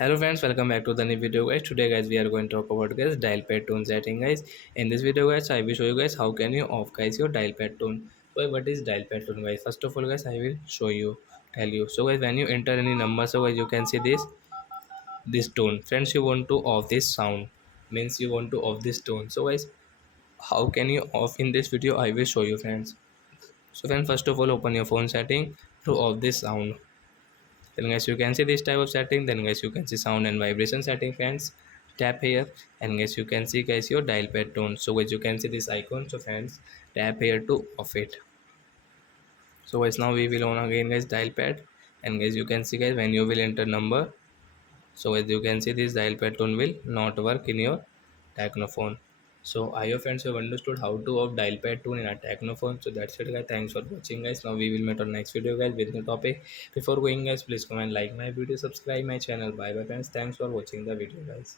Hello friends, welcome back to the new video guys. Today guys we are going to talk about guys dial pad tone setting guys. In this video guys I will show you guys how can you off guys your dial pad tone. So what is dial pad tone guys? First of all guys I will show you tell you. So guys when you enter any number, so guys you can see this tone. Friends, you want to off this sound, means you want to off this tone. So guys how can you off? In this video I will show you friends. So friends, first of all open your phone setting to off this sound. Then guys you can see this type of setting. Then guys you can see sound and vibration setting friends. Tap here and guys you can see guys your dial pad tone. So guys you can see this icon. So friends, tap here to off it. So guys now we will on again guys dial pad, and guys you can see guys when you will enter number. So as you can see this dial pad tone will not work in your technophone. So I hope friends you have understood how to off dial pad tone in a technophone. So that's it guys. Thanks for watching guys. Now we will meet on next video guys with new topic. Before going guys, please comment, like my video, subscribe my channel. Bye bye friends. Thanks for watching the video guys.